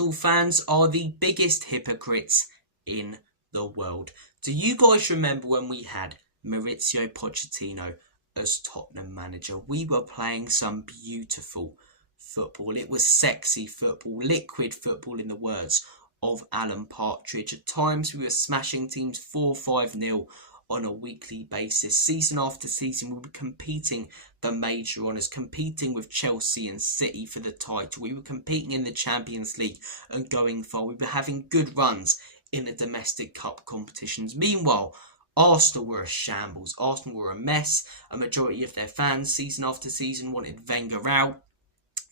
Arsenal fans are the biggest hypocrites in the world. Do you guys remember when we had Mauricio Pochettino as Tottenham manager? We were playing some beautiful football. It was sexy football, liquid football in the words of Alan Partridge. At times we were smashing teams 4-5-0 on a weekly basis. Season after season we were competing for major honours, competing with Chelsea and City for the title. We were competing in the Champions League and going far. We were having good runs in the domestic cup competitions. Meanwhile, Arsenal were a shambles. Arsenal were a mess. A majority of their fans, season after season, wanted Wenger out.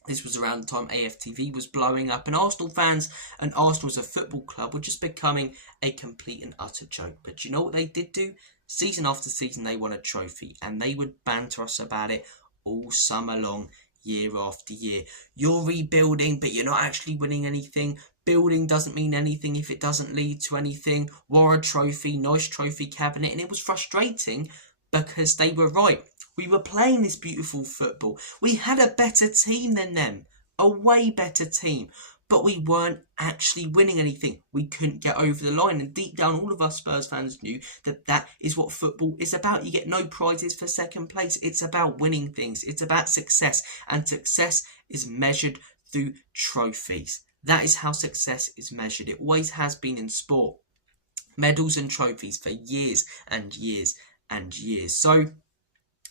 This was around the time AFTV was blowing up, and Arsenal fans and Arsenal as a football club were just becoming a complete and utter joke. But you know what they did do? Season after season they won a trophy, and they would banter us about it all summer long, year after year. You're rebuilding, but you're not actually winning anything. Building doesn't mean anything if it doesn't lead to anything. Wore a trophy, nice trophy cabinet, and it was frustrating because they were right. We were playing this beautiful football. We had a better team than them, a way better team, but we weren't actually winning anything. We couldn't get over the line, and deep down all of us Spurs fans knew that that is what football is about. You get no prizes for second place. It's about winning things. It's about success, and success is measured through trophies. That is how success is measured. It always has been in sport. Medals and trophies for years and years and years. So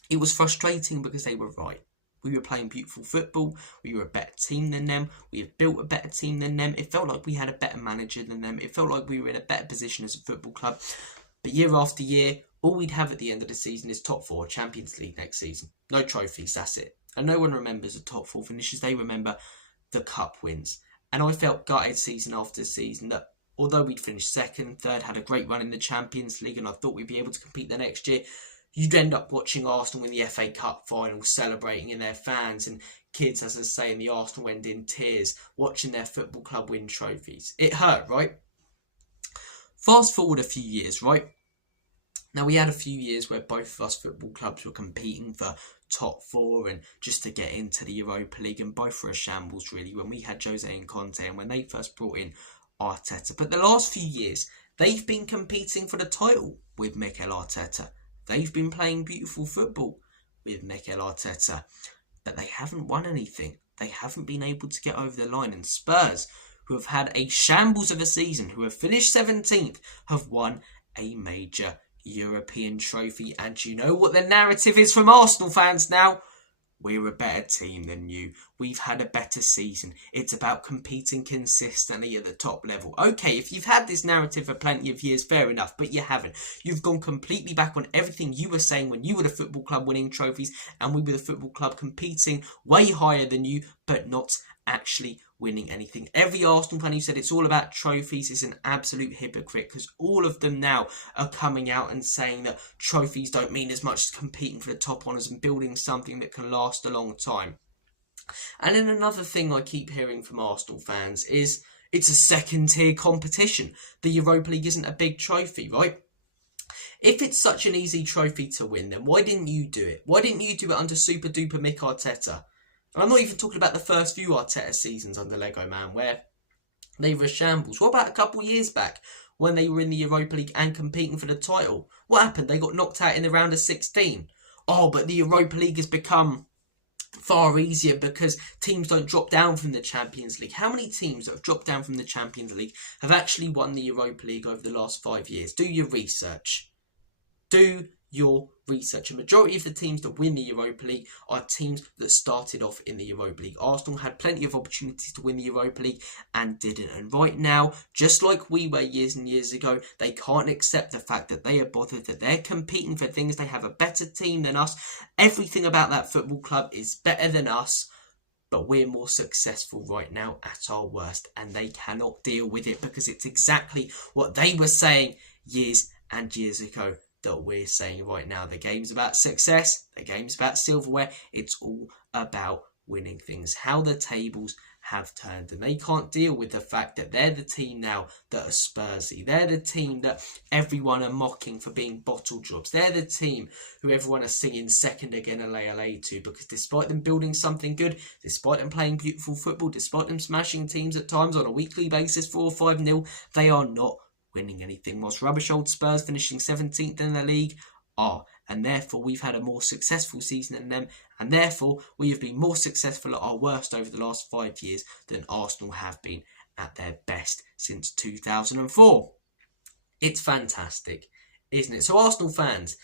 it was frustrating because they were right. We were playing beautiful football. We were a better team than them. We have built a better team than them. It felt like we had a better manager than them. It felt like we were in a better position as a football club. But year after year, all we'd have at the end of the season is top four, Champions League next season. No trophies, that's it. And no one remembers the top four finishes. They remember the cup wins. And I felt gutted season after season that although we'd finished second, third, had a great run in the Champions League, and I thought we'd be able to compete the next year, you'd end up watching Arsenal in the FA Cup final, celebrating in their fans, and kids, as I say, in the Arsenal end in tears, watching their football club win trophies. It hurt, right? Fast forward a few years, right? Now, we had a few years where both of us football clubs were competing for top four and just to get into the Europa League, and both were a shambles, really, when we had Jose and Conte and when they first brought in Arteta. But the last few years, they've been competing for the title with Mikel Arteta. They've been playing beautiful football with Mikel Arteta, but they haven't won anything. They haven't been able to get over the line. And Spurs, who have had a shambles of a season, who have finished 17th, have won a major European trophy. And you know what the narrative is from Arsenal fans now? We're a better team than you. We've had a better season. It's about competing consistently at the top level. Okay, if you've had this narrative for plenty of years, fair enough, but you haven't. You've gone completely back on everything you were saying when you were the football club winning trophies, and we were the football club competing way higher than you, but not actually winning anything. Every Arsenal fan who said it's all about trophies is an absolute hypocrite, because all of them now are coming out and saying that trophies don't mean as much as competing for the top honours and building something that can last a long time. And then another thing I keep hearing from Arsenal fans is it's a second tier competition. The Europa League isn't a big trophy, right? If it's such an easy trophy to win, then why didn't you do it? Why didn't you do it under super duper Mick Arteta? And I'm not even talking about the first few Arteta seasons under Lego Man, where they were shambles. What about a couple of years back, when they were in the Europa League and competing for the title? What happened? They got knocked out in the round of 16. Oh, but the Europa League has become far easier because teams don't drop down from the Champions League. How many teams that have dropped down from the Champions League have actually won the Europa League over the last 5 years? Do your research. Do your research. A majority of the teams that win the Europa League are teams that started off in the Europa League. Arsenal had plenty of opportunities to win the Europa League and didn't. And right now, just like we were years and years ago, they can't accept the fact that they are bothered, that they're competing for things. They have a better team than us. Everything about that football club is better than us. But we're more successful right now at our worst, and they cannot deal with it because it's exactly what they were saying years and years ago that we're saying right now. The game's about success. The game's about silverware. It's all about winning things. How the tables have turned, and they can't deal with the fact that they're the team now that are Spursy. They're the team that everyone are mocking for being bottle jobs. They're the team who everyone are singing second again LA to, because despite them building something good, despite them playing beautiful football, despite them smashing teams at times on a weekly basis 4 or 5-0, they are not winning anything. Whilst rubbish old Spurs finishing 17th in the league are, and therefore we've had a more successful season than them, and therefore we have been more successful at our worst over the last 5 years than Arsenal have been at their best since 2004. It's fantastic, isn't it? So Arsenal fans,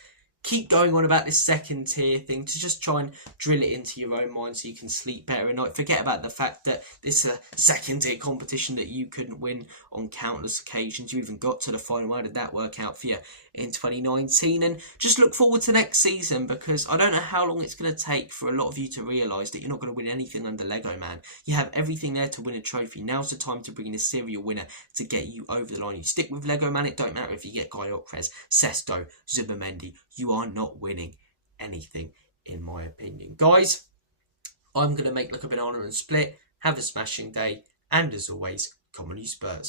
keep going on about this second tier thing to just try and drill it into your own mind so you can sleep better at night. Forget about the fact that this is a second tier competition that you couldn't win on countless occasions. You even got to the final. How did that work out for you in 2019? And just look forward to next season, because I don't know how long it's going to take for a lot of you to realise that you're not going to win anything under Lego Man. You have everything there to win a trophy. Now's the time to bring in a serial winner to get you over the line. You stick with Lego Man, it don't matter if you get Gyökeres, Sesto, Zubimendi. You are not winning anything, in my opinion. Guys, I'm going to make like a banana and split. Have a smashing day. And as always, come on you Spurs.